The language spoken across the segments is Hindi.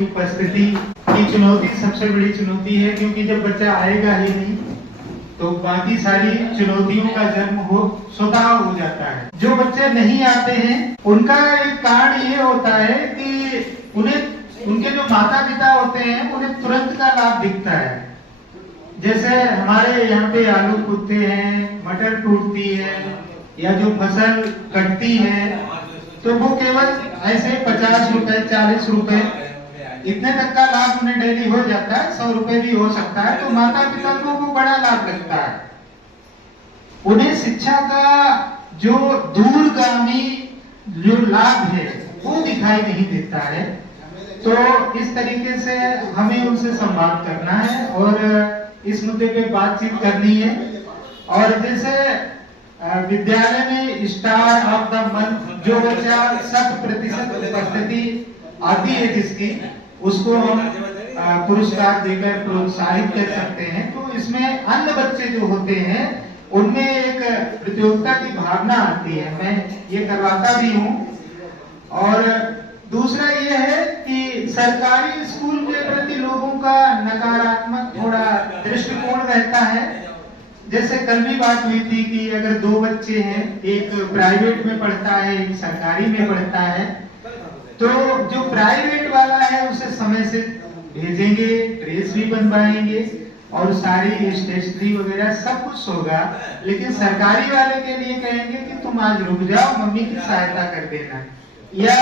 उपस्थिति की चुनौती सबसे बड़ी चुनौती है, क्योंकि जब बच्चा आएगा ही नहीं तो बाकी सारी चुनौतियों का जन्म हो स्वतः हो जाता है। जो बच्चे नहीं आते हैं उनका एक कारण ये होता है कि उन्हें उनके जो माता पिता होते हैं उन्हें तुरंत का लाभ दिखता है। जैसे हमारे यहाँ पे आलू कूदते हैं, मटर टूटती है या जो फसल कटती है तो वो केवल ऐसे 50 रुपए 40 रुपए इतने तक का लाभ उन्हें डेली हो जाता है, 100 रुपए भी हो सकता है। तो माता पिता को वो बड़ा लाभ लगता है। उन्हें शिक्षा का जो दूरगामी जो लाभ है वो दिखाई नहीं देता है। तो इस तरीके से हमें उनसे संवाद करना है और इस मुद्दे पे बातचीत करनी है। और जैसे विद्यालय में स्टार ऑफ द मंथ जो बच्चा 100% उपस्थिति आती है जिसकी, उसको हम पुरस्कार देकर प्रोत्साहित कर सकते हैं। तो इसमें अन्य बच्चे जो होते हैं उनमें एक प्रतियोगिता की भावना आती है। मैं ये करवाता भी हूँ। और दूसरा ये है कि सरकारी स्कूल के प्रति लोगों का नकारात्मक थोड़ा दृष्टिकोण रहता है। जैसे कल भी बात हुई थी कि अगर 2 बच्चे हैं, एक प्राइवेट में पढ़ता है एक सरकारी में पढ़ता है, तो जो प्राइवेट वाला है उसे समय से भेजेंगे, ड्रेस भी बनवाएंगे और सारी स्टेशनरी वगैरह सब कुछ होगा। लेकिन सरकारी वाले के लिए कहेंगे कि तुम आज रुक जाओ, मम्मी की सहायता कर देना, या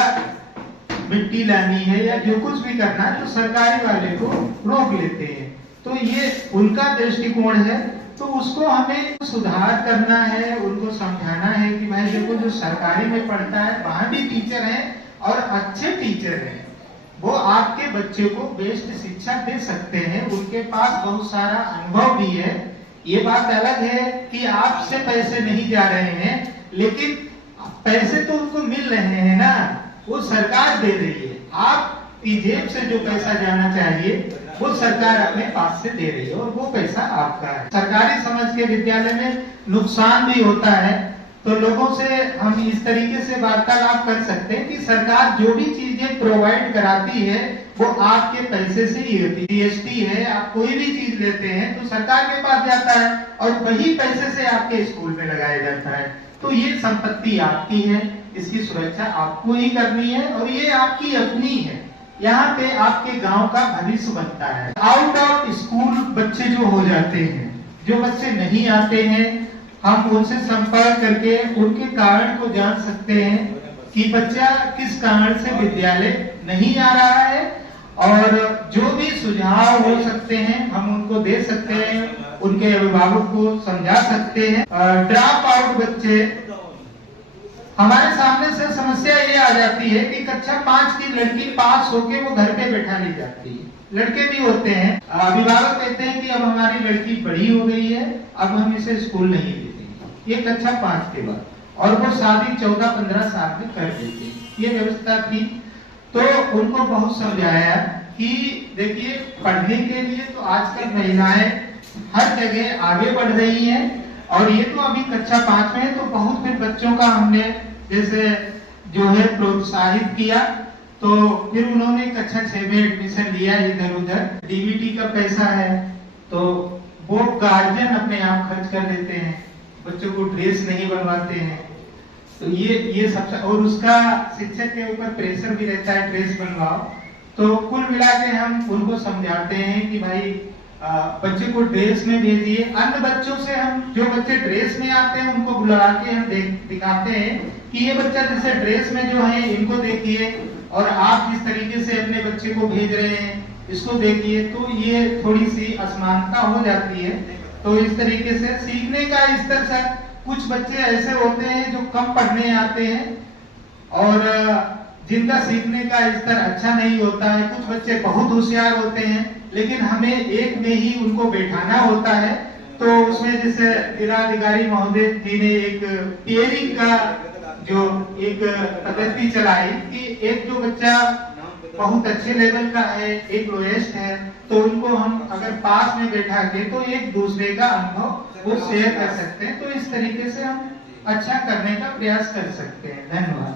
मिट्टी लानी है या जो कुछ भी करना है, तो सरकारी वाले को रोक लेते हैं। तो ये उनका दृष्टिकोण है। तो उसको हमें सुधार करना है, उनको समझाना है कि भाई देखो जो सरकारी में पढ़ता है वहां भी टीचर हैं और अच्छे टीचर हैं, वो आपके बच्चे को बेस्ट शिक्षा दे सकते हैं, उनके पास बहुत सारा अनुभव भी है। ये बात अलग है कि आपसे पैसे नहीं जा रहे हैं, लेकिन पैसे तो उनको मिल रहे हैं ना, वो सरकार दे रही है। आपकी जेब से जो पैसा जाना चाहिए वो सरकार अपने पास से दे रही है और वो पैसा आपका है। सरकारी समझ के विद्यालय में नुकसान भी होता है। तो लोगों से हम इस तरीके से वार्तालाप कर सकते हैं कि सरकार जो भी चीजें प्रोवाइड कराती है वो आपके पैसे से ही होती है। जीएसटी है, आप कोई भी चीज लेते हैं तो सरकार के पास जाता है और वही पैसे से आपके स्कूल में लगाया जाता है। तो ये संपत्ति आपकी है, इसकी सुरक्षा आपको ही करनी है और ये आपकी अपनी है। यहाँ पे आपके गांव का भविष्य बनता है। आउट ऑफ स्कूल बच्चे जो हो जाते हैं, जो बच्चे नहीं आते हैं, हम उनसे संपर्क करके उनके कारण को जान सकते हैं कि बच्चा किस कारण से विद्यालय नहीं आ रहा है, और जो भी सुझाव हो सकते हैं हम उनको दे सकते हैं, उनके अभिभावक को समझा सकते हैं। ड्रॉप आउट बच्चे, हमारे सामने से समस्या ये आ जाती है कि कक्षा 5 की लड़की पास होके वो घर पे बैठा ली जाती है। लड़के भी होते हैं, अभिभावक कहते हैं कि अब हमारी लड़की बड़ी हो गई है, अब हम इसे स्कूल नहीं भेजेंगे, ये कक्षा 5 के बाद, और वो शादी 14-15 साल में कर देते हैं। ये व्यवस्था थी। तो उनको बहुत समझाया कि देखिए पढ़ने के लिए तो आजकल महिलाएं हर जगह आगे बढ़ रही हैं, और ये तो अभी कक्षा 5 में है। तो बहुत फिर बच्चों का हमने जैसे जो है प्रोत्साहित किया। तो फिर उन्होंने कक्षा 6 में एडमिशन लिया। इधर उधर डीबीटी का पैसा है तो वो गार्जियन अपने आप खर्च कर देते हैं, बच्चों को ड्रेस नहीं बनवाते हैं। तो ये सबसे, और उसका शिक्षक के ऊपर प्रेशर भी रहता है ड्रेस बनवाओ। तो कुल मिला के हम उनको समझाते हैं कि भाई बच्चे को ड्रेस में भेजिए। अन्य बच्चों से हम, जो बच्चे ड्रेस में आते हैं उनको बुला के हम दिखाते हैं कि ये बच्चा जैसे ड्रेस में जो है इनको देखिए, और आप जिस तरीके से अपने बच्चे को भेज रहे हैं इसको देखिए। तो ये थोड़ी सी असमानता हो जाती है। तो इस तरीके से सीखने का स्तर से कुछ बच्चे ऐसे होते हैं जो कम पढ़ने आते हैं और जिनका सीखने का स्तर अच्छा नहीं होता है। कुछ बच्चे बहुत होशियार होते हैं, लेकिन हमें एक में ही उनको बैठाना होता है। तो उसमें जैसे जिलाधिकारी महोदय जी ने एक टियरिंग का जो एक पद्धति चलाई कि एक जो बच्चा बहुत अच्छे लेवल का है, एक लोएस्ट है, तो उनको हम अगर पास में बैठा के तो एक दूसरे का अनुभव वो शेयर कर सकते हैं। तो इस तरीके से हम अच्छा करने का प्रयास कर सकते हैं। धन्यवाद।